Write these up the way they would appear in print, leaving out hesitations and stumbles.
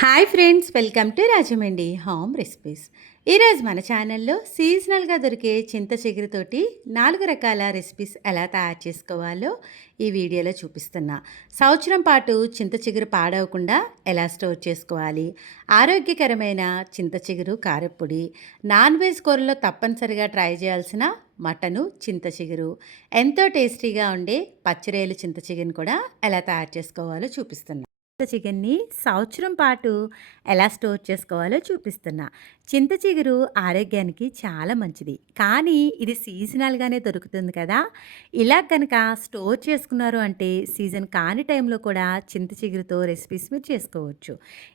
Hi friends, welcome to Rajahmundry home recipes. ఈరోజు మన ఛానల్లో సీజనల్గా దొరికే చింత చిగురుతోటి 4 రకాల రెసిపీస్ ఎలా తయారు చేసుకోవాలో ఈ వీడియోలో చూపిస్తున్నా. సంవత్సరం పాటు చింత చిగురు పాడవకుండా ఎలా స్టోర్ చేసుకోవాలి, ఆరోగ్యకరమైన చింత చిగురు కారప్పొడి, నాన్ వెజ్ కూరలో తప్పనిసరిగా ట్రై చేయాల్సిన మటను చింత చిగురు, ఎంతో టేస్టీగా ఉండే పచ్చిరేలు చింత చిగురుని కూడా ఎలా తయారు చేసుకోవాలో చూపిస్తున్నా. చింత చిగురిని సంవత్సరం పాటు ఎలా స్టోర్ చేసుకోవాలో చూపిస్తున్నా. చింత చిగురు ఆరోగ్యానికి చాలా మంచిది, కానీ ఇది సీజనల్గానే దొరుకుతుంది కదా. ఇలా కనుక స్టోర్ చేసుకున్నారు అంటే సీజన్ కాని టైంలో కూడా చింత చిగురుతో రెసిపీస్ మీరు చేసుకోవచ్చు.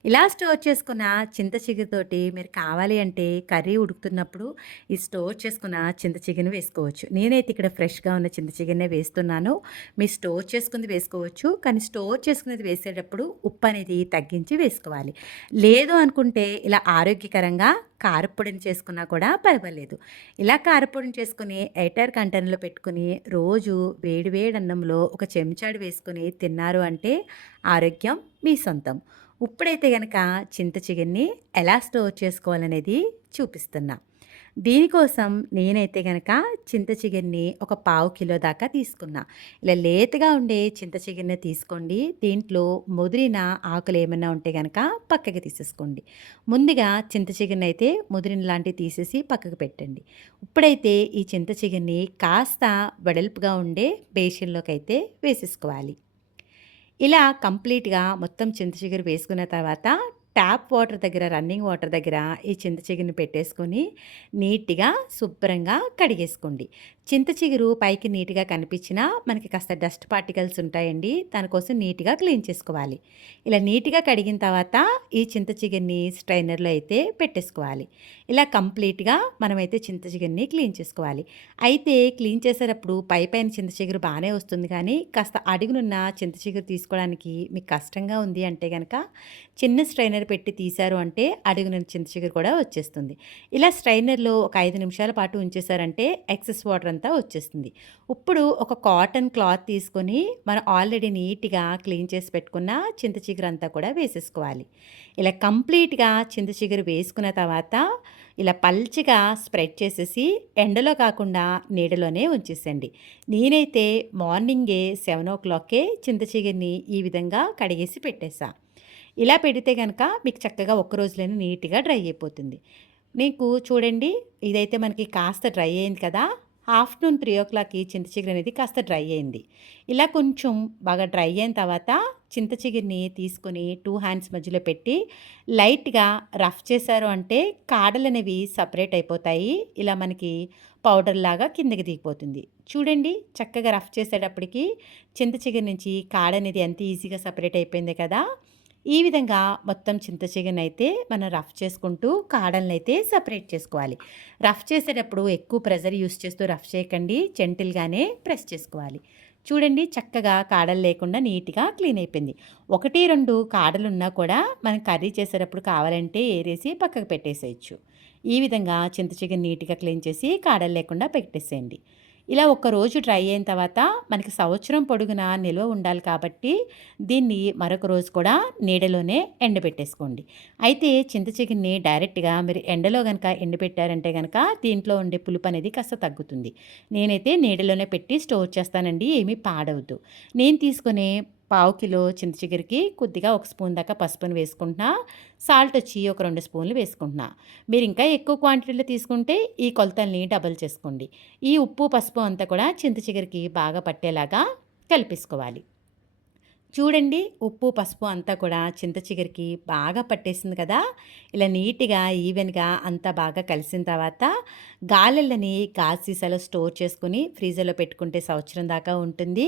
ఇలా స్టోర్ చేసుకున్న చింత చిగురుతోటి మీరు కావాలి అంటే కర్రీ ఉడుకుతున్నప్పుడు ఈ స్టోర్ చేసుకున్న చింత చిగురుని వేసుకోవచ్చు. నేనైతే ఇక్కడ ఫ్రెష్గా ఉన్న చింత చిగురునే వేస్తున్నాను. మీరు స్టోర్ చేసుకుంది వేసుకోవచ్చు, కానీ స్టోర్ చేసుకునేది వేసేటప్పుడు ఉప్పు అనేది తగ్గించి వేసుకోవాలి. లేదు అనుకుంటే ఇలా ఆరోగ్యకరంగా కారప్పొడిని చేసుకున్నా కూడా పర్వాలేదు. ఇలా కారప్పొడిని చేసుకుని ఎయిటర్ కంటైనర్లో పెట్టుకుని రోజు వేడి వేడి అన్నంలో ఒక చెంచాడు వేసుకొని తిన్నారు అంటే ఆరోగ్యం మీ సొంతం. ఇప్పుడైతే గనక చింత చిగురిని ఎలా స్టోర్ చేసుకోవాలనేది చూపిస్తున్నా. దీనికోసం నేనైతే గనక చింత చిగురిని ఒక పావు కిలో దాకా తీసుకున్నా. ఇలా లేతగా ఉండే చింత చిగురిని తీసుకోండి. దీంట్లో ముదిరిన ఆకులు ఏమైనా ఉంటే గనక పక్కకి తీసేసుకోండి. ముందుగా చింత చిగురిని అయితే ముదిరిన లాంటివి తీసేసి పక్కకు పెట్టండి. ఇప్పుడైతే ఈ చింత చిగురిని కాస్త వెడల్పుగా ఉండే బేషన్లోకి అయితే వేసేసుకోవాలి. ఇలా కంప్లీట్గా మొత్తం చింత చిగురు వేసుకున్న తర్వాత ట్యాప్ వాటర్ దగ్గర, రన్నింగ్ వాటర్ దగ్గర ఈ చింత చిగురిని పెట్టేసుకొని నీట్గా శుభ్రంగా కడిగేసుకోండి. చింత చిగురు పైకి నీట్గా కనిపించినా మనకి కాస్త డస్ట్ పార్టికల్స్ ఉంటాయండి, దానికోసం నీట్గా క్లీన్ చేసుకోవాలి. ఇలా నీట్గా కడిగిన తర్వాత ఈ చింత చిగురిని స్ట్రైనర్లో అయితే పెట్టేసుకోవాలి. ఇలా కంప్లీట్గా మనమైతే చింత చిగురిని క్లీన్ చేసుకోవాలి. అయితే క్లీన్ చేసేటప్పుడు పైన చింత చిగురు బాగానే వస్తుంది, కానీ కాస్త అడుగునున్న చింత చిగురు తీసుకోవడానికి మీకు కష్టంగా ఉంది అంటే కనుక చిన్న స్ట్రైనర్ పెట్టి తీశారు అంటే అడుగునున్న చింత చిగురు కూడా వచ్చేస్తుంది. ఇలా స్ట్రైనర్లో ఒక 5 నిమిషాల పాటు ఉంచేశారంటే ఎక్సెస్ వాటర్ అంతా వచ్చేస్తుంది. ఇప్పుడు ఒక కాటన్ క్లాత్ తీసుకొని మనం ఆల్రెడీ నీట్గా క్లీన్ చేసి పెట్టుకున్న చింత చిగురు అంతా కూడా వేసేసుకోవాలి. ఇలా కంప్లీట్గా చింత చిగురు వేసుకున్న తర్వాత ఇలా పల్చగా స్ప్రెడ్ చేసేసి ఎండలో కాకుండా నీడలోనే ఉంచేసండి. నేనైతే మార్నింగే 7 o'clockకే చింత చిగురిని ఈ విధంగా కడిగేసి పెట్టేసా. ఇలా పెడితే కనుక మీకు చక్కగా ఒక్క రోజులోనే నీట్గా డ్రై అయిపోతుంది. నీకు చూడండి, ఇదైతే మనకి కాస్త డ్రై అయింది కదా. ఆఫ్టర్నూన్ 3 o'clockకి చింత చిగురు అనేది కాస్త డ్రై అయింది. ఇలా కొంచెం బాగా డ్రై అయిన తర్వాత చింత చిగురిని తీసుకొని 2 హ్యాండ్స్ మధ్యలో పెట్టి లైట్గా రఫ్ చేశారు అంటే కాడలు అనేవి సపరేట్ అయిపోతాయి. ఇలా మనకి పౌడర్ లాగా కిందకి దిగిపోతుంది. చూడండి, చక్కగా రఫ్ చేసేటప్పటికి చింత చిగురు నుంచి కాడ అనేది ఎంత ఈజీగా సపరేట్ అయిపోయింది కదా. ఈ విధంగా మొత్తం చింత చిగురునైతే మనం రఫ్ చేసుకుంటూ కాడలనైతే సపరేట్ చేసుకోవాలి. రఫ్ చేసేటప్పుడు ఎక్కువ ప్రెజర్ యూస్ చేస్తూ రఫ్ చేయకండి, జెంటిల్గానే ప్రెస్ చేసుకోవాలి. చూడండి, చక్కగా కాడలు లేకుండా నీట్గా క్లీన్ అయిపోయింది. 1-2 కాడలు ఉన్నా కూడా మనం కర్రీ చేసేటప్పుడు కావాలంటే ఏరేసి పక్కకు పెట్టేసేయచ్చు. ఈ విధంగా చింత చిగురు నీట్గా క్లీన్ చేసి కాడలు లేకుండా పెట్టేసేయండి. ఇలా ఒక్కరోజు డ్రై అయిన తర్వాత మనకి సంవత్సరం పొడుగునా నిల్వ ఉండాలి కాబట్టి దీన్ని మరొక రోజు కూడా నీడలోనే ఎండబెట్టేసుకోండి. అయితే చింత చిగురిని డైరెక్ట్గా మీరు ఎండలో కనుక ఎండబెట్టారంటే కనుక దీంట్లో ఉండే పులుపు అనేది కాస్త తగ్గుతుంది. నేనైతే నీడలోనే పెట్టి స్టోర్ చేస్తానండి, ఏమీ పాడవద్దు. నేను తీసుకునే పావు కిలో చింత చిగురికి కొద్దిగా 1 స్పూన్ దాకా పసుపుని వేసుకుంటున్నా. సాల్ట్ వచ్చి ఒక 2 స్పూన్లు వేసుకుంటున్నా. మీరు ఇంకా ఎక్కువ క్వాంటిటీలో తీసుకుంటే ఈ కొలతల్ని డబల్ చేసుకోండి. ఈ ఉప్పు పసుపు అంతా కూడా చింత చిగురికి బాగా పట్టేలాగా కలిపేసుకోవాలి. చూడండి, ఉప్పు పసుపు అంతా కూడా చింత చిగురికి బాగా పట్టేసింది కదా. ఇలా నీట్గా ఈవెన్గా అంతా బాగా కలిసిన తర్వాత గాలెళ్ళని గాజు సీసాలో స్టోర్ చేసుకుని ఫ్రీజర్లో పెట్టుకుంటే సంవత్సరం దాకా ఉంటుంది.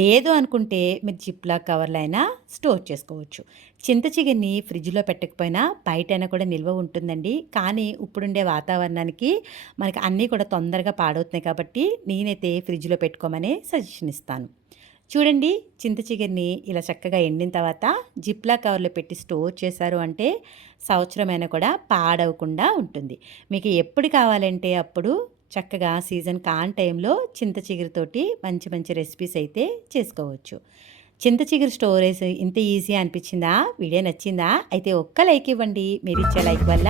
లేదు అనుకుంటే మీరు జిప్లాక్ కవర్లో అయినా స్టోర్ చేసుకోవచ్చు. చింత చిగురిని ఫ్రిడ్జ్లో పెట్టకపోయినా బయటైనా కూడా నిల్వ ఉంటుందండి, కానీ ఇప్పుడుండే వాతావరణానికి మనకి అన్నీ కూడా తొందరగా పాడవుతున్నాయి కాబట్టి నేనైతే ఫ్రిడ్జ్లో పెట్టుకోమని సజెషన్ ఇస్తాను. చూడండి, చింత చిగురిని ఇలా చక్కగా ఎండిన తర్వాత జిప్లా కవర్లో పెట్టి స్టోర్ చేశారు అంటే సంవత్సరమైనా కూడా పాడవకుండా ఉంటుంది. మీకు ఎప్పుడు కావాలంటే అప్పుడు చక్కగా సీజన్ కాని టైంలో చింత చిగురుతోటి మంచి మంచి రెసిపీస్ అయితే చేసుకోవచ్చు. చింత చిగురు స్టోరేజ్ ఇంత ఈజీ అనిపించిందా? వీడియో నచ్చిందా? అయితే ఒక్క లైక్ ఇవ్వండి. మీరిచ్చే లైక్ వల్ల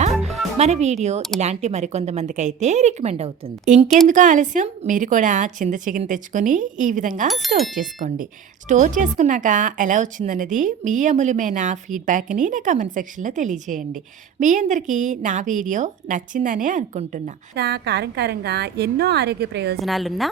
మన వీడియో ఇలాంటి మరికొంతమందికైతే రికమెండ్ అవుతుంది. ఇంకెందుకు ఆలస్యం? మీరు కూడా చింత చిగురుని తెచ్చుకొని ఈ విధంగా స్టోర్ చేసుకోండి. స్టోర్ చేసుకున్నాక ఎలా వచ్చిందన్నది మీ అమూల్యమైన ఫీడ్‌బ్యాక్‌ని నా కామెంట్ సెక్షన్‌లో తెలియజేయండి. మీ అందరికీ నా వీడియో నచ్చిందనే అనుకుంటున్నా. కారం కారంగా ఎన్నో ఆరోగ్య ప్రయోజనాలున్న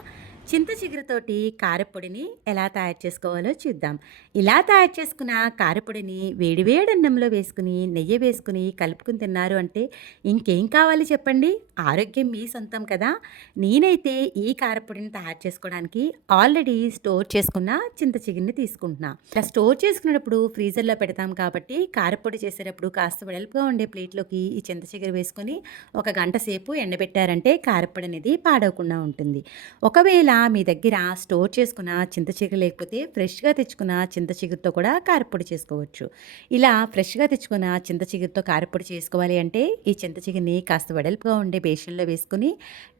చింత చిగురుతోటి కారపొడిని ఎలా తయారు చేసుకోవాలో చూద్దాం. ఇలా తయారు చేసుకున్న కారపొడిని వేడివేడి అన్నంలో వేసుకుని, నెయ్యి వేసుకుని కలుపుకుని తిన్నారు అంటే ఇంకేం కావాలి చెప్పండి? ఆరోగ్యం మీ సొంతం కదా! నేనైతే ఈ కారపొడిని తయారు చేసుకోవడానికి ఆల్రెడీ స్టోర్ చేసుకున్న చింత చిగురిని తీసుకుంటున్నా. ఇలా స్టోర్ చేసుకునేటప్పుడు ఫ్రీజర్‌లో పెడతాం కాబట్టి కారపొడి చేసేటప్పుడు కాస్త వెడల్పుగా ఉండే ప్లేట్‌లోకి ఈ చింత చిగురు వేసుకొని ఒక గంట సేపు ఎండబెట్టారంటే కారపొడి అనేది పాడవకుండా ఉంటుంది. ఒకవేళ మీ దగ్గర స్టోర్ చేసుకున్న చింత చిగురు లేకపోతే ఫ్రెష్‌గా తెచ్చుకున్న చింత చిగురుతో కూడా కారపొడి చేసుకోవచ్చు. ఇలా ఫ్రెష్‌గా తెచ్చుకున్న చింత చిగురుతో కారపొడి చేసుకోవాలి అంటే ఈ చింత చిగురిని కాస్త వెడల్పుగా ఉండే బేషన్‌లో వేసుకొని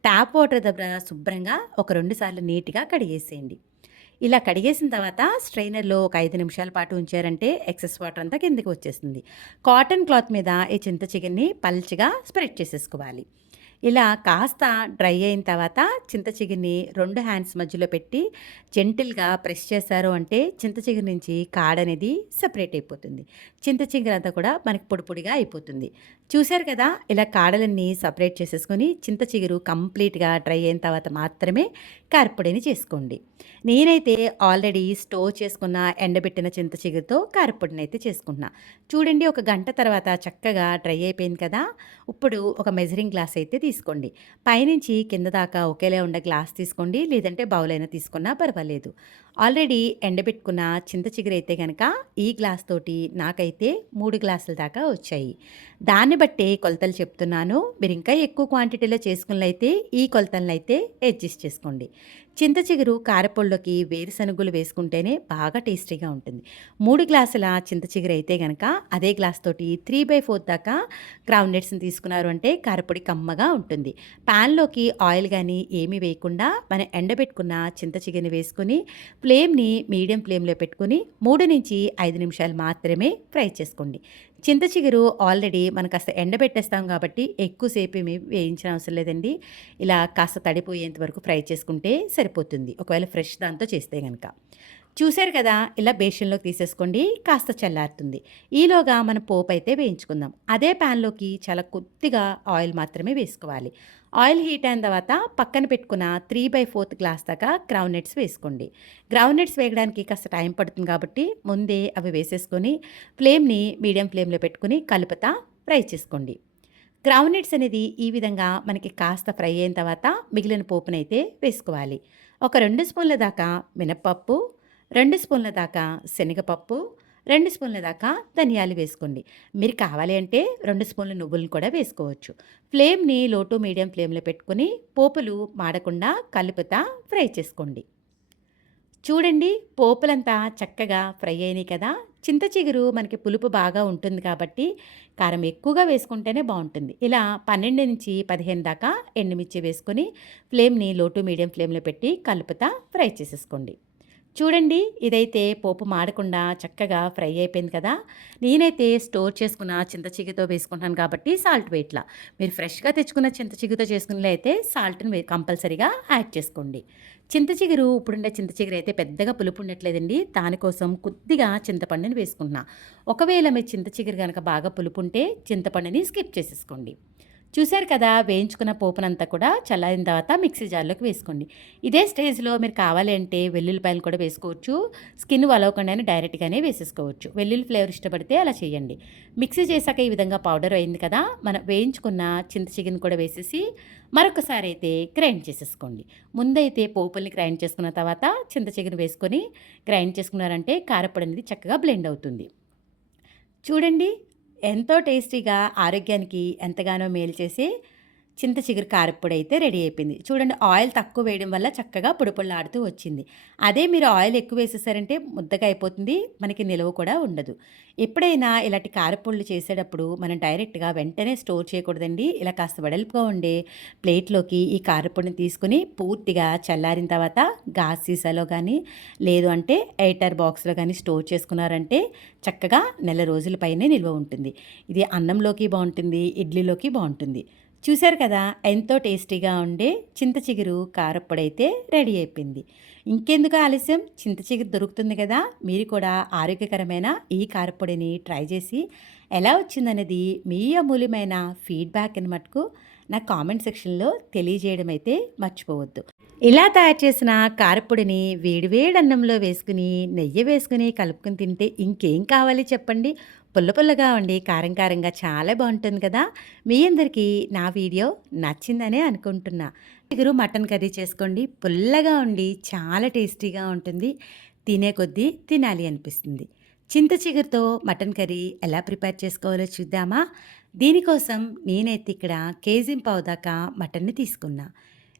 ట్యాప్ వాటర్ దగ్గర శుభ్రంగా ఒక 2 సార్లు నీట్‌గా కడిగేసేయండి. ఇలా కడిగేసిన తర్వాత స్ట్రైనర్‌లో ఒక 5 నిమిషాల పాటు ఉంచారంటే ఎక్సెస్ వాటర్ అంతా కిందకి వచ్చేస్తుంది. కాటన్ క్లాత్ మీద ఈ చింత చిగురిని పల్చగా స్ప్రెడ్ చేసేసుకోవాలి. ఇలా కాస్త డ్రై అయిన తర్వాత చింత చిగురిని 2 హ్యాండ్స్ మధ్యలో పెట్టి జెంటిల్‌గా ప్రెస్ చేశారు అంటే చింత చిగురు నుంచి కాడనేది సెపరేట్ అయిపోతుంది. చింత చిగురు అంతా కూడా మనకి పొడి పొడిగా అయిపోతుంది. చూసారు కదా! ఇలా కాడలన్నీ సెపరేట్ చేసేసుకొని చింత చిగురు కంప్లీట్‌గా డ్రై అయిన తర్వాత మాత్రమే కారప్పొడిని చేసుకోండి. నేనైతే ఆల్రెడీ స్టోర్ చేసుకున్న ఎండబెట్టిన చింత చిగురుతో కారప్పొడినైతే చేసుకుంటున్నా. చూడండి ఒక గంట తర్వాత చక్కగా డ్రై అయిపోయింది కదా! ఇప్పుడు ఒక మెజరింగ్ గ్లాస్ అయితే తీసుకోండి. పైనుంచి కింద దాకా ఒకేలా ఉండే గ్లాస్ తీసుకోండి. లేదంటే బౌల్ అయినా తీసుకున్నా పర్వాలేదు. ఆల్రెడీ ఎండబెట్టుకున్న చింత చిగురైతే గనక ఈ గ్లాస్ తోటి నాకైతే 3 గ్లాసుల దాకా వచ్చాయి. దాన్ని బట్టే కొలతలు చెప్తున్నాను. మీరు ఇంకా ఎక్కువ క్వాంటిటీలో చేసుకున్నట్లయితే ఈ కొలతలనైతే అడ్జస్ట్ చేసుకోండి. చింత చిగురు కారపొడిలోకి వేరుశనగులు వేసుకుంటేనే బాగా టేస్టీగా ఉంటుంది. 3 గ్లాసుల చింత చిగురు అయితే గనక అదే గ్లాస్ తోటి 3/4 దాకా గ్రౌండ్ నట్స్‌ని తీసుకున్నారు అంటే కారపొడి కమ్మగా ఉంటుంది. పాన్‌లోకి ఆయిల్ గానీ ఏమీ వేయకుండా మనం ఎండబెట్టుకున్న చింత చిగురుని వేసుకొని ఫ్లేమ్‌ని మీడియం ఫ్లేమ్‌లో పెట్టుకొని 3-5 నిమిషాలు మాత్రమే ఫ్రై చేసుకోండి. చింత చిగురు ఆల్రెడీ మనం కాస్త ఎండబెట్టేస్తాం కాబట్టి ఎక్కువ సేపు ఏమి వేయించిన అవసరం లేదండి. ఇలా కాస్త తడిపోయేంత వరకు ఫ్రై చేసుకుంటే సరిపోతుంది. ఒకవేళ ఫ్రెష్ దాంతో చేస్తే గనక. చూసారు కదా! ఇలా బేషన్‌లోకి తీసేసుకోండి. కాస్త చల్లారుతుంది. ఈలోగా మనం పోపైతే వేయించుకుందాం. అదే ప్యాన్‌లోకి చాలా కొద్దిగా ఆయిల్ మాత్రమే వేసుకోవాలి. ఆయిల్ హీట్ అయిన తర్వాత పక్కన పెట్టుకున్న 3/4 గ్లాస్ దాకా గ్రౌండ్ నట్స్ వేసుకోండి. గ్రౌండ్ నట్స్ వేగడానికి కాస్త టైం పడుతుంది కాబట్టి ముందే అవి వేసేసుకొని ఫ్లేమ్‌ని మీడియం ఫ్లేమ్‌లో పెట్టుకొని కలుపుతా ఫ్రై చేసుకోండి. గ్రౌండ్ నట్స్ అనేది ఈ విధంగా మనకి కాస్త ఫ్రై అయిన తర్వాత మిగిలిన పోపునైతే వేసుకోవాలి. ఒక 2 స్పూన్ల దాకా మినపప్పు, 2 స్పూన్ల దాకా శనగపప్పు, 2 స్పూన్ల దాకా ధనియాలు వేసుకోండి. మీరు కావాలి అంటే 2 స్పూన్ల నువ్వులను కూడా వేసుకోవచ్చు. ఫ్లేమ్‌ని లో టు మీడియం ఫ్లేమ్‌లో పెట్టుకొని పోపులు మాడకుండా కలుపుతా ఫ్రై చేసుకోండి. చూడండి పోపులంతా చక్కగా ఫ్రై అయినాయి కదా! చింత చిగురు మనకి పులుపు బాగా ఉంటుంది కాబట్టి కారం ఎక్కువగా వేసుకుంటేనే బావుంటుంది. ఇలా 12-15 దాకా ఎండుమిర్చి వేసుకొని ఫ్లేమ్‌ని లో టు మీడియం ఫ్లేమ్‌లో పెట్టి కలుపుతా ఫ్రై చేసేసుకోండి. చూడండి ఇదైతే పోపు మాడకుండా చక్కగా ఫ్రై అయిపోయింది కదా! నేనైతే స్టోర్ చేసుకున్న చింత చిగురుతో వేసుకుంటాను కాబట్టి సాల్ట్ వేయట్లా. మీరు ఫ్రెష్‌గా తెచ్చుకున్న చింత చిగురుతో చేసుకున్నట్లయితే సాల్ట్‌ని కంపల్సరీగా యాడ్ చేసుకోండి. చింత చిగురు ఇప్పుడుండే చింత చిగురు అయితే పెద్దగా పులుపు ఉండట్లేదండి. దానికోసం కొద్దిగా చింతపండుని వేసుకుంటున్నా. ఒకవేళ మీ చింత చిగురు గనక బాగా పులుపుంటే చింతపండుని స్కిప్ చేసేసుకోండి. చూసారు కదా! వేయించుకున్న పోపునంతా కూడా చల్లారిన తర్వాత మిక్సీ జార్‌లోకి వేసుకోండి. ఇదే స్టేజ్‌లో మీరు కావాలి అంటే వెల్లుల్లిపాయలు కూడా వేసుకోవచ్చు. స్కిన్ వలవకుండానే డైరెక్ట్‌గానే వేసేసుకోవచ్చు. వెల్లుల్లి ఫ్లేవర్ ఇష్టపడితే అలా చేయండి. మిక్సీ చేశాక ఈ విధంగా పౌడర్ అయింది కదా! మనం వేయించుకున్న చింత చిగురుని కూడా వేసేసి మరొకసారి అయితే గ్రైండ్ చేసేసుకోండి. ముందైతే పోపుల్ని గ్రైండ్ చేసుకున్న తర్వాత చింత చిగురు వేసుకొని గ్రైండ్ చేసుకున్నారంటే కారప్పొడి అనేది చక్కగా బ్లెండ్ అవుతుంది. చూడండి ఎంతో టేస్టీగా ఆరోగ్యానికి ఎంతగానో మేలు చేసే చింత చిగురు కారప్పొడి అయితే రెడీ అయిపోయింది. చూడండి ఆయిల్ తక్కువ వేయడం వల్ల చక్కగా పొడి-పొడిలాడుతూ వచ్చింది. అదే మీరు ఆయిల్ ఎక్కువ వేసేసారంటే ముద్దగా అయిపోతుంది. మనకి నిలువ కూడా ఉండదు. ఎప్పుడైనా ఇలాంటి కారప్పొడులు చేసేటప్పుడు మనం డైరెక్ట్‌గా వెంటనే స్టోర్ చేయకూడదండి. ఇలా కాస్త వెడల్పుగా ఉండే ప్లేట్‌లోకి ఈ కారప్పొడిని తీసుకొని పూర్తిగా చల్లారిన తర్వాత గాజు సీసాలో గానీ, లేదు అంటే ఎయిర్‌టైట్ బాక్స్‌లో గానీ స్టోర్ చేసుకున్నారంటే చక్కగా నెల రోజుల పైనే నిల్వ ఉంటుంది. ఇది అన్నంలోకి బావుంటుంది, ఇడ్లీలోకి బావుంటుంది. చూశారు కదా! ఎంతో టేస్టీగా ఉండే చింత చిగురు కారప్పొడైతే రెడీ అయిపోయింది. ఇంకెందుకు ఆలస్యం, చింత చిగురు దొరుకుతుంది కదా! మీరు కూడా ఆరోగ్యకరమైన ఈ కారప్పొడిని ట్రై చేసి ఎలా వచ్చిందనేది మీ అమూల్యమైన ఫీడ్‌బ్యాక్‌ని మటుకు నా కామెంట్ సెక్షన్‌లో తెలియజేయడం అయితే మర్చిపోవద్దు. ఇలా తయారు చేసిన కారప్పొడిని వేడి వేడి అన్నంలో వేసుకుని, నెయ్యి వేసుకుని కలుపుకొని తింటే ఇంకేం కావాలి చెప్పండి? పుల్ల పుల్లగా ఉండి, కారం కారంగా చాలా బావుంటుంది కదా! మీ అందరికీ నా వీడియో నచ్చిందనే అనుకుంటున్నా. చిగురు మటన్ కర్రీ చేసుకోండి. పుల్లగా ఉండి చాలా టేస్టీగా ఉంటుంది. తినే కొద్దీ తినాలి అనిపిస్తుంది. చింత చిగురుతో మటన్ కర్రీ ఎలా ప్రిపేర్ చేసుకోవాలో చూద్దామా? దీనికోసం నేనైతే ఇక్కడ కేజీంపావు దాకా మటన్‌ని తీసుకున్నా.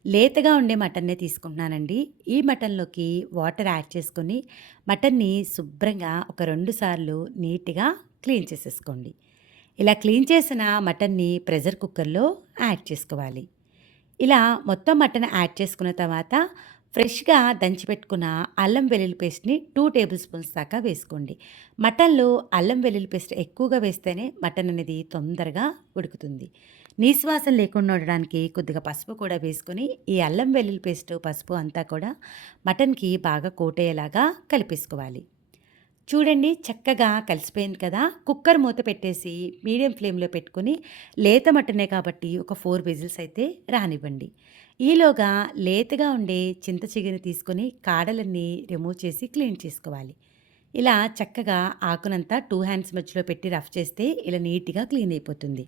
లేతగా ఉండే మటన్నే తీసుకుంటున్నానండి. ఈ మటన్‌లోకి వాటర్ యాడ్ చేసుకొని, మటన్‌ని శుభ్రంగా ఒక 2 సార్లు నీట్‌గా క్లీన్ చేసేసుకోండి. ఇలా క్లీన్ చేసిన మటన్‌ని ప్రెషర్ కుక్కర్‌లో యాడ్ చేసుకోవాలి. ఇలా మొత్తం మటన్ యాడ్ చేసుకున్న తర్వాత ఫ్రెష్‌గా దంచిపెట్టుకున్న అల్లం వెల్లుల్లి పేస్ట్‌ని 2 టేబుల్ స్పూన్స్ దాకా వేసుకోండి. మటన్‌లో అల్లం వెల్లుల్లి పేస్ట్ ఎక్కువగా వేస్తేనే మటన్ అనేది తొందరగా ఉడుకుతుంది. నీసు వాసన లేకుండా ఉండడానికి కొద్దిగా పసుపు కూడా వేసుకొని, ఈ అల్లం వెల్లుల్లి పేస్ట్, పసుపు అంతా కూడా మటన్‌కి బాగా కోటయ్యేలాగా కలిపేసుకోవాలి. చూడండి చక్కగా కలిసిపోయింది కదా! కుక్కర్ మూత పెట్టేసి మీడియం ఫ్లేమ్‌లో పెట్టుకొని లేత మటనే కాబట్టి ఒక 4 విజిల్స్ అయితే రానివ్వండి. ఈలోగా లేతగా ఉండే చింత చిగురుని తీసుకొని కాడలన్నీ రిమూవ్ చేసి క్లీన్ చేసుకోవాలి. ఇలా చక్కగా ఆకునంతా 2 హ్యాండ్స్ మధ్యలో పెట్టి రఫ్ చేస్తే ఇలా నీట్‌గా క్లీన్ అయిపోతుంది.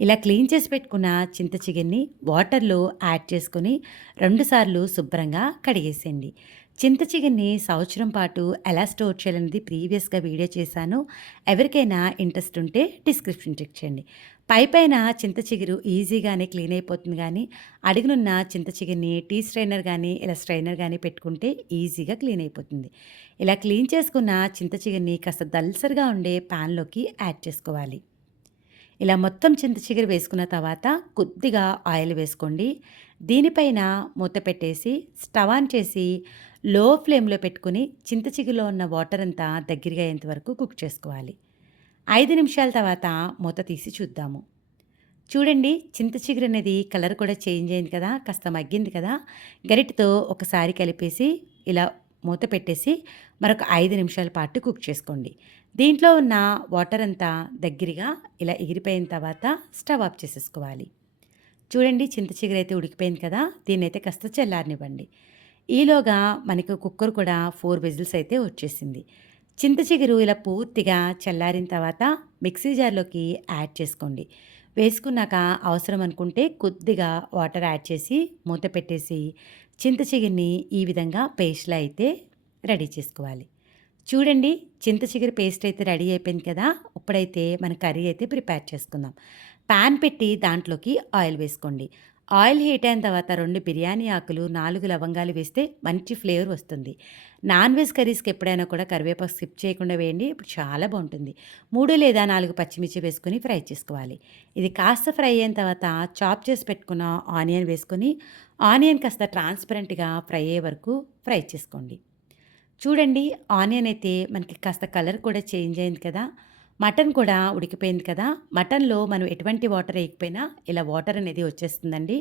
ఇలా క్లీన్ చేసి పెట్టుకున్న చింత చిగురిని వాటర్‌లో యాడ్ చేసుకొని 2 సార్లు శుభ్రంగా కడిగేసేయండి. చింత చిగురిని సంవత్సరం పాటు ఎలా స్టోర్ చేయాలనేది ప్రీవియస్‌గా వీడియో చేశాను. ఎవరికైనా ఇంట్రెస్ట్ ఉంటే డిస్క్రిప్షన్ చెక్ చేయండి. పైపైన చింత చిగురు ఈజీగానే క్లీన్ అయిపోతుంది గానీ, అడుగునున్న చింత చిగురిని టీ స్ట్రైనర్ గానీ, ఇలా స్ట్రైనర్ గానీ పెట్టుకుంటే ఈజీగా క్లీన్ అయిపోతుంది. ఇలా క్లీన్ చేసుకున్న చింత చిగురిని కాస్త దల్సరిగా ఉండే ప్యాన్‌లోకి యాడ్ చేసుకోవాలి. ఇలా మొత్తం చింత చిగురు వేసుకున్న తర్వాత కొద్దిగా ఆయిల్ వేసుకోండి. దీనిపైన మూత పెట్టేసి స్టవ్ ఆన్ చేసి లో ఫ్లేమ్‌లో పెట్టుకొని చింత చిగురులో ఉన్న వాటర్ అంతా దగ్గరగా అయ్యేంత వరకు కుక్ చేసుకోవాలి. 5 నిమిషాల తర్వాత మూత తీసి చూద్దాము. చూడండి చింత చిగురు అనేది కలర్ కూడా చేంజ్ అయింది కదా! కాస్త మగ్గింది కదా! గరిటెతో ఒకసారి కలిపేసి ఇలా మూత పెట్టేసి మరొక 5 నిమిషాల పాటు కుక్ చేసుకోండి. దీంట్లో ఉన్న వాటర్ అంతా దగ్గరగా ఇలా ఎగిరిపోయిన తర్వాత స్టవ్ ఆఫ్ చేసేసుకోవాలి. చూడండి చింత చిగురైతే ఉడికిపోయింది కదా! దీన్నైతే కాస్త చల్లారనివ్వండి. ఈలోగా మనకు కుక్కర్ కూడా 4 విజిల్స్ అయితే వచ్చేసింది. చింత చిగురు ఇలా పూర్తిగా చల్లారిన తర్వాత మిక్సీ జార్‌లోకి యాడ్ చేసుకోండి. వేసుకున్నాక అవసరం అనుకుంటే కొద్దిగా వాటర్ యాడ్ చేసి మూత పెట్టేసి చింత చిగురిని ఈ విధంగా పేస్ట్‌లా అయితే రెడీ చేసుకోవాలి. చూడండి చింత చిగురు పేస్ట్ అయితే రెడీ అయిపోయింది కదా! ఇప్పుడైతే మన కర్రీ అయితే ప్రిపేర్ చేసుకుందాం. పాన్ పెట్టి దాంట్లోకి ఆయిల్ వేసుకోండి. ఆయిల్ హీట్ అయిన తర్వాత 2 బిర్యానీ ఆకులు, 4 లవంగాలు వేస్తే మంచి ఫ్లేవర్ వస్తుంది. నాన్ వెజ్ కర్రీస్‌కి ఎప్పుడైనా కూడా కరివేపాకు స్కిప్ చేయకుండా వేయండి. ఇప్పుడు చాలా బావుంటుంది. 3 లేదా 4 పచ్చిమిర్చి వేసుకొని ఫ్రై చేసుకోవాలి. ఇది కాస్త ఫ్రై అయిన తర్వాత చాప్ చేసి పెట్టుకున్న ఆనియన్ వేసుకొని, ఆనియన్ కాస్త ట్రాన్స్‌పరెంట్‌గా ఫ్రై అయ్యే వరకు ఫ్రై చేసుకోండి. చూడండి ఆనియన్ అయితే మనకి కాస్త కలర్ కూడా చేంజ్ అయింది కదా! మటన్ కూడా ఉడికిపోయింది కదా! మటన్‌లో మనం ఎటువంటి వాటర్ ఎయకపోయినా ఇలా వాటర్ అనేది వచ్చేస్తుందండి.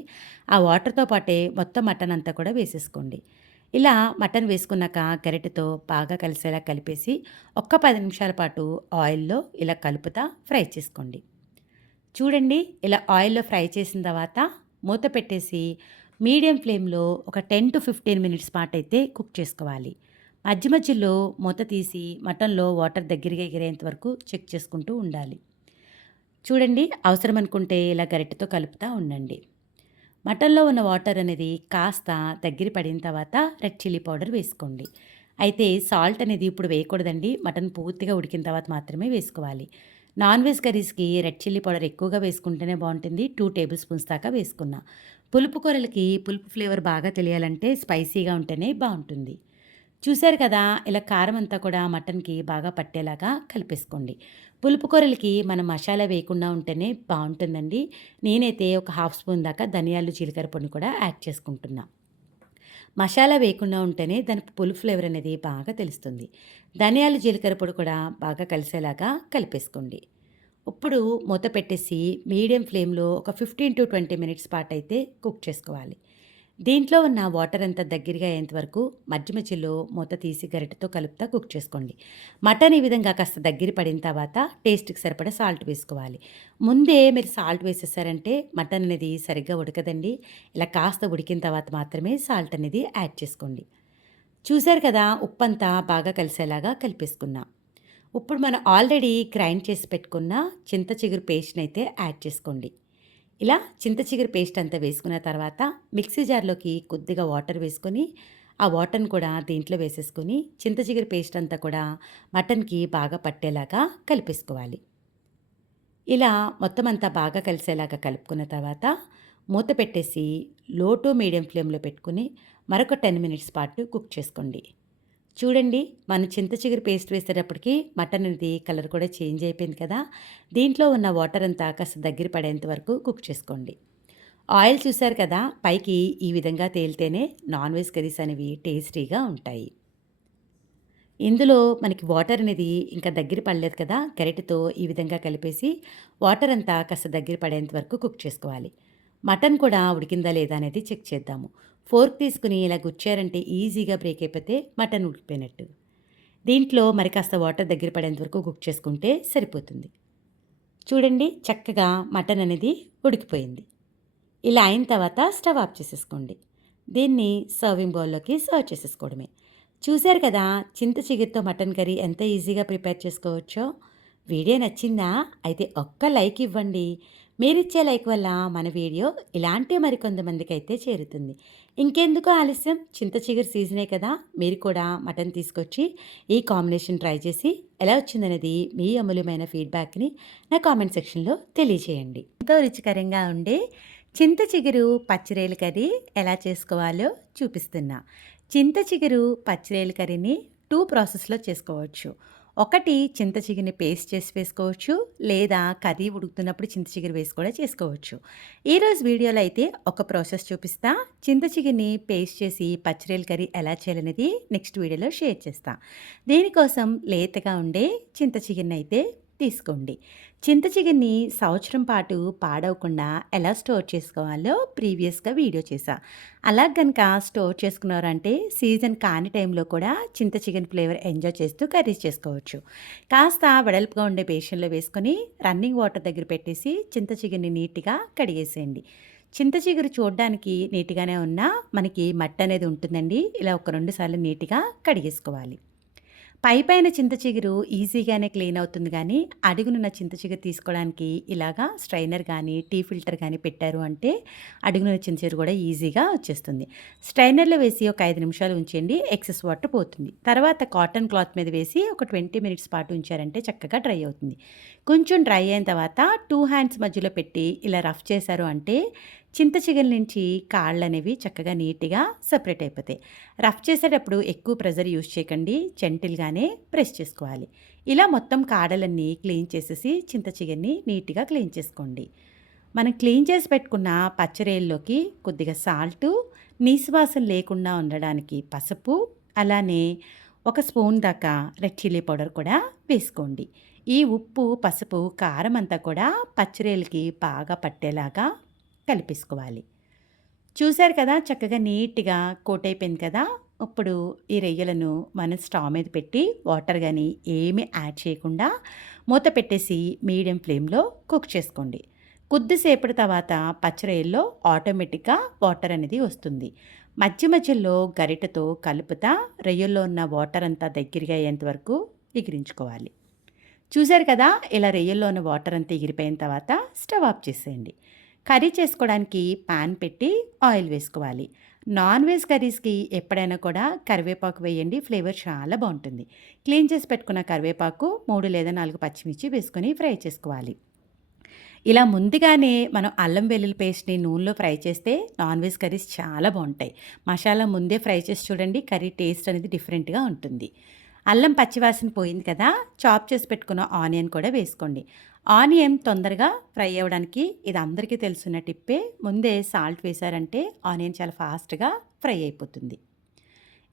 ఆ వాటర్‌తో పాటే మొత్తం మటన్ అంతా కూడా వేసేసుకోండి. ఇలా మటన్ వేసుకున్నాక గరిటెతో బాగా కలిసేలా కలిపేసి ఒక్క 10 నిమిషాల పాటు ఆయిల్‌లో ఇలా కలుపుతా ఫ్రై చేసుకోండి. చూడండి ఇలా ఆయిల్‌లో ఫ్రై చేసిన తర్వాత మూత పెట్టేసి మీడియం ఫ్లేమ్‌లో ఒక 10-15 మినిట్స్ పాటైతే కుక్ చేసుకోవాలి. మధ్య మధ్యలో మూత తీసి మటన్‌లో వాటర్ దగ్గరగా ఎగిరేంత వరకు చెక్ చేసుకుంటూ ఉండాలి. చూడండి అవసరం అనుకుంటే ఇలా గరిటెతో కలుపుతా ఉండండి. మటన్‌లో ఉన్న వాటర్ అనేది కాస్త దగ్గర పడిన తర్వాత రెడ్ చిల్లీ పౌడర్ వేసుకోండి. అయితే సాల్ట్ అనేది ఇప్పుడు వేయకూడదండి. మటన్ పూర్తిగా ఉడికిన తర్వాత మాత్రమే వేసుకోవాలి. నాన్ వెజ్ కర్రీస్‌కి రెడ్ చిల్లీ పౌడర్ ఎక్కువగా వేసుకుంటేనే బావుంటుంది. 2 టేబుల్ స్పూన్స్ దాకా వేసుకున్నా. పులుపు కూరలకి పులుపు ఫ్లేవర్ బాగా తెలియాలంటే స్పైసీగా ఉంటేనే బావుంటుంది. చూసారు కదా! ఇలా కారం అంతా కూడా మటన్‌కి బాగా పట్టేలాగా కలిపేసుకోండి. పులుపు కూరలకి మనం మసాలా వేయకుండా ఉంటేనే బావుంటుందండి. నేనైతే ఒక హాఫ్ స్పూన్ దాకా ధనియాలు, జీలకర్ర పొడిని కూడా యాడ్ చేసుకుంటున్నా. మసాలా వేయకుండా ఉంటేనే దాని పులుపు ఫ్లేవర్ అనేది బాగా తెలుస్తుంది. ధనియాలు, జీలకర్ర పొడి కూడా బాగా కలిసేలాగా కలిపేసుకోండి. ఇప్పుడు మూత పెట్టేసి మీడియం ఫ్లేమ్‌లో ఒక 15-20 మినిట్స్ పాటైతే కుక్ చేసుకోవాలి. దీంట్లో ఉన్న వాటర్ అంతా దగ్గరగా అయ్యేంత వరకు మధ్య మధ్యలో మూత తీసి గరిటెతో కలుపుతా కుక్ చేసుకోండి. మటన్ ఈ విధంగా కాస్త దగ్గర పడిన తర్వాత టేస్ట్‌కి సరిపడా సాల్ట్ వేసుకోవాలి. ముందే మీరు సాల్ట్ వేసేసారంటే మటన్ అనేది సరిగ్గా ఉడకదండి. ఇలా కాస్త ఉడికిన తర్వాత మాత్రమే సాల్ట్ అనేది యాడ్ చేసుకోండి. చూసారు కదా! ఉప్పంతా బాగా కలిసేలాగా కలిపేసుకున్నా. ఇప్పుడు మనం ఆల్రెడీ గ్రైండ్ చేసి పెట్టుకున్న చింత చిగురు పేస్ట్‌నైతే యాడ్ చేసుకోండి. ఇలా చింత చిగురు పేస్ట్ అంతా వేసుకున్న తర్వాత మిక్సీ జార్‌లోకి కొద్దిగా వాటర్ వేసుకొని, ఆ వాటర్‌ని కూడా దీంట్లో వేసేసుకొని చింత చిగురు పేస్ట్ అంతా కూడా మటన్‌కి బాగా పట్టేలాగా కలిపేసుకోవాలి. ఇలా మొత్తం అంతా బాగా కలిసేలాగా కలుపుకున్న తర్వాత మూత పెట్టేసి లో టు మీడియం ఫ్లేమ్‌లో పెట్టుకొని మరొక 10 మినిట్స్ పాటు కుక్ చేసుకోండి. చూడండి మనం చింత చిగురు పేస్ట్ వేసేటప్పటికి మటన్ అనేది కలర్ కూడా చేంజ్ అయిపోయింది కదా! దీంట్లో ఉన్న వాటర్ అంతా కాస్త దగ్గర పడేంత వరకు కుక్ చేసుకోండి. ఆయిల్ చూసారు కదా! పైకి ఈ విధంగా తేలితేనే నాన్ వెజ్ కర్రీస్ అనేవి టేస్టీగా ఉంటాయి. ఇందులో మనకి వాటర్ అనేది ఇంకా దగ్గర పడలేదు కదా! గరిటెతో ఈ విధంగా కలిపేసి వాటర్ అంతా కాస్త దగ్గర పడేంత వరకు కుక్ చేసుకోవాలి. మటన్ కూడా ఉడికిందా లేదా అనేది చెక్ చేద్దాము. ఫోర్క్ తీసుకొని ఇలా గుచ్చారంటే ఈజీగా బ్రేక్ అయిపోతే మటన్ ఉడికిపోయినట్టు. దీంట్లో మరి కాస్త వాటర్ దగ్గర పడేంత వరకు కుక్ చేసుకుంటే సరిపోతుంది. చూడండి చక్కగా మటన్ అనేది ఉడికిపోయింది. ఇలా అయిన తర్వాత స్టవ్ ఆఫ్ చేసేసుకోండి. దీన్ని సర్వింగ్ బౌల్‌లోకి సర్వ్ చేసేసుకోవడమే. చూసారు కదా! చింత చిగురుతో మటన్ కర్రీ ఎంత ఈజీగా ప్రిపేర్ చేసుకోవచ్చో. వీడియో నచ్చిందా? అయితే ఒక్క లైక్ ఇవ్వండి. మీరిచ్చే లైక్ వల్ల మన వీడియో ఇలాంటి మరికొంతమందికైతే చేరుతుంది. ఇంకెందుకు ఆలస్యం చింత చిగురు సీజనే కదా! మీరు కూడా మటన్ తీసుకొచ్చి ఈ కాంబినేషన్ ట్రై చేసి ఎలా వచ్చిందనేది మీ అమూల్యమైన ఫీడ్‌బ్యాక్‌ని నా కామెంట్ సెక్షన్‌లో తెలియజేయండి. ఎంతో రుచికరంగా ఉండే చింత చిగురు పచ్చిరొయ్యల కర్రీ ఎలా చేసుకోవాలో చూపిస్తున్నా. చింత చిగురు పచ్చిరొయ్యల కర్రీని 2 ప్రాసెస్‌లో చేసుకోవచ్చు. ఒకటి చింత చిగురిని పేస్ట్ చేసి వేసుకోవచ్చు. లేదా కర్రీ ఉడుకుతున్నప్పుడు చింత చిగురు వేసి కూడా చేసుకోవచ్చు. ఈరోజు వీడియోలో అయితే ఒక ప్రాసెస్ చూపిస్తా. చింత చిగురిని పేస్ట్ చేసి పచ్చిరొయ్యల కర్రీ ఎలా చేయాలనేది నెక్స్ట్ వీడియోలో షేర్ చేస్తా. దీనికోసం లేతగా ఉండే చింత చిగురినైతే తీసుకోండి. చింత చిగురిని సంవత్సరం పాటు పాడవకుండా ఎలా స్టోర్ చేసుకోవాలో ప్రీవియస్‌గా వీడియో చేశా. అలా గనక స్టోర్ చేసుకున్నారంటే సీజన్ కాని టైంలో కూడా చింత చికెన్ ఫ్లేవర్ ఎంజాయ్ చేస్తూ కర్రీస్ చేసుకోవచ్చు. కాస్త వెడల్పుగా ఉండే బేషన్‌లో వేసుకొని రన్నింగ్ వాటర్ దగ్గర పెట్టేసి చింత చిగురిని నీట్‌గా కడిగేసేయండి. చింత చిగురు చూడడానికి నీట్‌గానే ఉన్నా మనకి మట్టి అనేది ఉంటుందండి. ఇలా ఒక 2 సార్లు నీట్‌గా కడిగేసుకోవాలి. పైపైన చింత చిగురు ఈజీగానే క్లీన్ అవుతుంది గానీ, అడుగునున్న చింత చిగురు తీసుకోవడానికి ఇలాగా స్ట్రైనర్ గానీ, టీ ఫిల్టర్ గానీ పెట్టారు అంటే, అడుగునున్న చింత చిగురు కూడా ఈజీగా వచ్చేస్తుంది. స్ట్రైనర్‌లో వేసి ఒక 5 నిమిషాలు ఉంచేయండి. ఎక్సెస్ వాటర్ పోతుంది. తర్వాత కాటన్ క్లాత్ మీద వేసి ఒక 20 మినిట్స్ పాటు ఉంచారంటే చక్కగా డ్రై అవుతుంది. కొంచెం డ్రై అయిన తర్వాత 2 హ్యాండ్స్ మధ్యలో పెట్టి ఇలా రఫ్ చేశారు అంటే, చింత చిగురు నుంచి కాళ్ళనేవి చక్కగా నీట్‌గా సెపరేట్ అయిపోతాయి. రఫ్ చేసేటప్పుడు ఎక్కువ ప్రెషర్ యూజ్ చేయకండి. జెంటిల్‌గానే ప్రెస్ చేసుకోవాలి. ఇలా మొత్తం కాడలన్నీ క్లీన్ చేసేసి చింత చిగురిని నీట్‌గా క్లీన్ చేసుకోండి. మనం క్లీన్ చేసి పెట్టుకున్న పచ్చరొయ్యల్లోకి కొద్దిగా సాల్టు, నీసు వాసన లేకుండా ఉండడానికి పసుపు, అలానే ఒక స్పూన్ దాకా రెడ్ చిల్లీ పౌడర్ కూడా వేసుకోండి. ఈ ఉప్పు, పసుపు, కారం అంతా కూడా పచ్చరొయ్యలకి బాగా పట్టేలాగా కలిపేసుకోవాలి. చూసారు కదా! చక్కగా నీట్‌గా కోట్ అయిపోయింది కదా! ఇప్పుడు ఈ రొయ్యలను మనం స్టవ్ మీద పెట్టి వాటర్ గాని ఏమీ యాడ్ చేయకుండా మూత పెట్టేసి మీడియం ఫ్లేమ్‌లో కుక్ చేసుకోండి. కొద్దిసేపటి తర్వాత పచ్చి రొయ్యల్లో ఆటోమేటిక్‌గా వాటర్ అనేది వస్తుంది. మధ్య మధ్యలో గరిటెతో కలుపుతా రొయ్యల్లో ఉన్న వాటర్ అంతా దగ్గరగా అయ్యేంత వరకు ఎగిరించుకోవాలి. చూసారు కదా! ఇలా రొయ్యల్లో ఉన్న వాటర్ అంతా ఎగిరిపోయిన తర్వాత స్టవ్ ఆఫ్ చేసేయండి. కర్రీ చేసుకోవడానికి పాన్ పెట్టి ఆయిల్ వేసుకోవాలి. నాన్ వెజ్ కర్రీస్‌కి ఎప్పుడైనా కూడా కరివేపాకు వేయండి. ఫ్లేవర్ చాలా బావుంటుంది. క్లీన్ చేసి పెట్టుకున్న కరివేపాకు 3 లేదా 4 పచ్చిమిర్చి వేసుకొని ఫ్రై చేసుకోవాలి. ఇలా ముందుగానే మనం అల్లం వెల్లుల్లి పేస్ట్‌ని నూనెలో ఫ్రై చేస్తే నాన్ వెజ్ కర్రీస్ చాలా బావుంటాయి. మసాలా ముందే ఫ్రై చేసి చూడండి కర్రీ టేస్ట్ అనేది డిఫరెంట్‌గా ఉంటుంది. అల్లం పచ్చివాసన పోయింది కదా! చాప్ చేసి పెట్టుకున్న ఆనియన్ కూడా వేసుకోండి. ఆనియన్ తొందరగా ఫ్రై అవ్వడానికి ఇది అందరికీ తెలుసున్న టిప్పే. ముందే సాల్ట్ వేశారంటే ఆనియన్ చాలా ఫాస్ట్‌గా ఫ్రై అయిపోతుంది.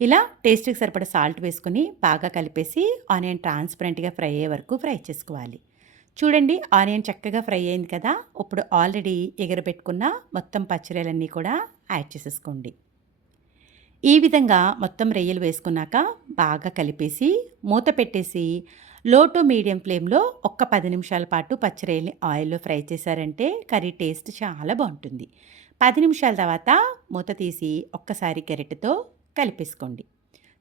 ఇలా టేస్ట్‌కి సరిపడా సాల్ట్ వేసుకొని బాగా కలిపేసి ఆనియన్ ట్రాన్స్‌పరెంట్‌గా ఫ్రై అయ్యే వరకు ఫ్రై చేసుకోవాలి. చూడండి ఆనియన్ చక్కగా ఫ్రై అయింది కదా! ఇప్పుడు ఆల్రెడీ ఎగరబెట్టుకున్న మొత్తం పచ్చిరొయ్యలన్నీ కూడా యాడ్ చేసేసుకోండి. ఈ విధంగా మొత్తం రొయ్యలు వేసుకున్నాక బాగా కలిపేసి మూత పెట్టేసి లో టు మీడియం ఫ్లేమ్‌లో ఒక్క 10 నిమిషాల పాటు పచ్చి రొయ్యల్ని ఆయిల్‌లో ఫ్రై చేశారంటే కర్రీ టేస్ట్ చాలా బావుంటుంది. 10 నిమిషాల తర్వాత మూత తీసి ఒక్కసారి గరిటెతో కలిపేసుకోండి.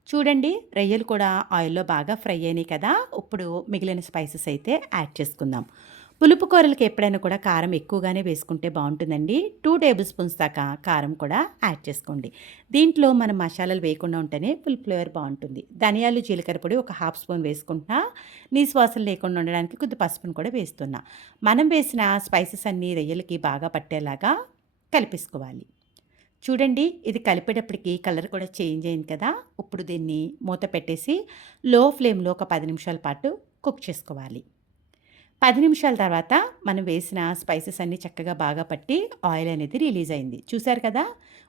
చూడండి రొయ్యలు కూడా ఆయిల్‌లో బాగా ఫ్రై అయినాయి కదా! ఇప్పుడు మిగిలిన స్పైసెస్ అయితే యాడ్ చేసుకుందాం. పులుపు కూరలకి ఎప్పుడైనా కూడా కారం ఎక్కువగానే వేసుకుంటే బావుంటుందండి. 2 టేబుల్ స్పూన్స్ దాకా కారం కూడా యాడ్ చేసుకోండి. దీంట్లో మనం మసాలాలు వేయకుండా ఉంటేనే ఫుల్ ఫ్లేవర్ బావుంటుంది. ధనియాలు, జీలకర్ర పొడి ఒక హాఫ్ స్పూన్ వేసుకుంటున్నా. నీసు వాసన లేకుండా ఉండడానికి కొద్ది పసుపును కూడా వేస్తున్నా. మనం వేసిన స్పైసెస్ అన్నీ రొయ్యలకి బాగా పట్టేలాగా కలిపేసుకోవాలి. చూడండి ఇది కలిపేటప్పటికి కలర్ కూడా చేంజ్ అయింది కదా! ఇప్పుడు దీన్ని మూత పెట్టేసి లో ఫ్లేమ్‌లో ఒక 10 నిమిషాల పాటు కుక్ చేసుకోవాలి. 10 నిమిషాల తర్వాత మనం వేసిన స్పైసెస్ అన్నీ చక్కగా బాగా పట్టి ఆయిల్ అనేది రిలీజ్ అయింది. చూసారు కదా!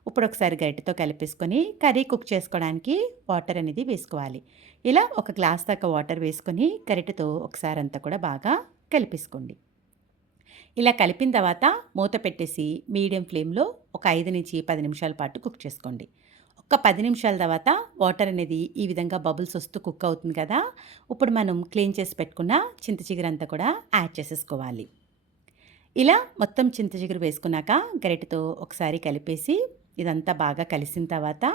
ఇప్పుడు ఒకసారి గరిటెతో కలిపేసుకొని కర్రీ కుక్ చేసుకోవడానికి వాటర్ అనేది వేసుకోవాలి. ఇలా ఒక గ్లాస్ దాకా వాటర్ వేసుకొని గరిటెతో ఒకసారి అంతా కూడా బాగా కలిపేసుకోండి. ఇలా కలిపిన తర్వాత మూత పెట్టేసి మీడియం ఫ్లేమ్‌లో ఒక 5-10 నిమిషాల పాటు కుక్ చేసుకోండి. ఒక 10 నిమిషాల తర్వాత వాటర్ అనేది ఈ విధంగా బబుల్స్ వస్తూ కుక్ అవుతుంది కదా! ఇప్పుడు మనం క్లీన్ చేసి పెట్టుకున్న చింత చిగురంతా కూడా యాడ్ చేసేసుకోవాలి. ఇలా మొత్తం చింత చిగురు వేసుకున్నాక గరిటెతో ఒకసారి కలిపేసి ఇదంతా బాగా కలిసిన తర్వాత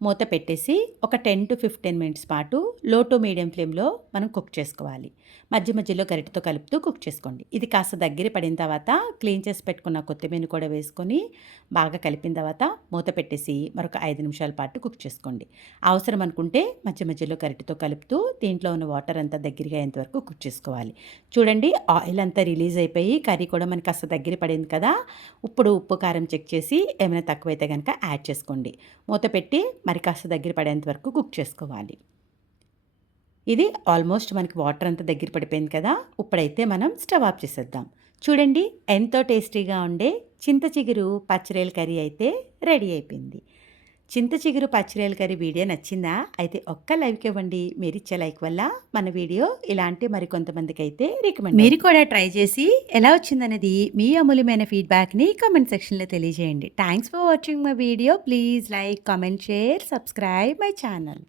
మూత పెట్టేసి ఒక 10-15 మినిట్స్ పాటు లో టు మీడియం ఫ్లేమ్‌లో మనం కుక్ చేసుకోవాలి. మధ్య మధ్యలో గరిటెతో కలుపుతూ కుక్ చేసుకోండి. ఇది కాస్త దగ్గర పడిన తర్వాత క్లీన్ చేసి పెట్టుకున్న కొత్తిమీరని కూడా వేసుకొని బాగా కలిపిన తర్వాత మూత పెట్టేసి మరొక 5 నిమిషాల పాటు కుక్ చేసుకోండి. అవసరం అనుకుంటే మధ్య మధ్యలో గరిటెతో కలుపుతూ దీంట్లో ఉన్న వాటర్ అంతా దగ్గరగా అయ్యేంత వరకు కుక్ చేసుకోవాలి. చూడండి ఆయిల్ అంతా రిలీజ్ అయిపోయి కర్రీ కూడా మనకి కాస్త దగ్గర పడింది కదా! ఇప్పుడు ఉప్పు, కారం చెక్ చేసి ఏమైనా తక్కువైతే గనక యాడ్ చేసుకోండి. మూత పెట్టి మరి కాస్త దగ్గర పడేంత వరకు కుక్ చేసుకోవాలి. ఇది ఆల్మోస్ట్ మనకి వాటర్ అంతా దగ్గర పడిపోయింది కదా! ఇప్పుడైతే మనం స్టవ్ ఆఫ్ చేసేద్దాం. చూడండి ఎంతో టేస్టీగా ఉండే చింత చిగురు పచ్చిరొయ్యల కర్రీ అయితే రెడీ అయిపోయింది. చింత చిగురు పచ్చిరొయ్యల కర్రీ వీడియో నచ్చిందా? అయితే ఒక్క లైక్ ఇవ్వండి. మీరిచ్చే లైక్ వల్ల మన వీడియో ఇలాంటి మరికొంతమందికైతే రికమెండ్ మీరు కూడా ట్రై చేసి ఎలా వచ్చిందనేది మీ అమూల్యమైన ఫీడ్‌బ్యాక్‌ని కామెంట్ సెక్షన్‌లో తెలియజేయండి. Thanks for watching my video. Please like, comment, share, subscribe my channel.